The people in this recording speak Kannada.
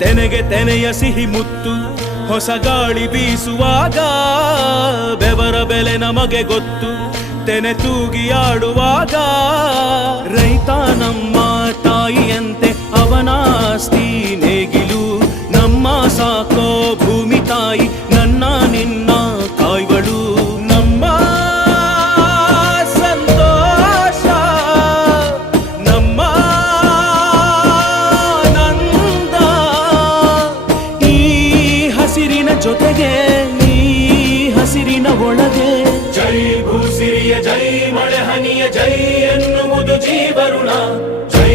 ತೆನೆಗೆ ತೆನೆಯ ಸಿಹಿ ಮುತ್ತು ಹೊಸ ಗಾಳಿ ಬೀಸುವಾಗ ಬೆವರ ಬೆಲೆ ನಮಗೆ ಗೊತ್ತು ತೆನೆ ತೂಗಿ ಆಡುವಾಗ ರೈತ ನಮ್ಮ ತಾಯಿಯಂತೆ ಅವನಾಸ್ತಿ ನೇಗಿಲು ನಮ್ಮ ಸಾಕೋ ಭೂಮಿ ತಾಯಿ ನನ್ನ ನಿನ್ನ ಕಾಯ್ವಳು ನಮ್ಮ ಸಂತೋಷ ನಮ್ಮ ನಂದ ಈ ಹಸಿರಿನ ಜೊತೆಗೆ ಈ ಹಸಿರಿನ ಒಳಗೆ ಜೈ ಭೂಸಿರಿಯ ಜೈ ಮಳೆ ಹನಿಯ ಜೈ ಎನ್ನುವುದು ಜೀವರುಣ ಜೈ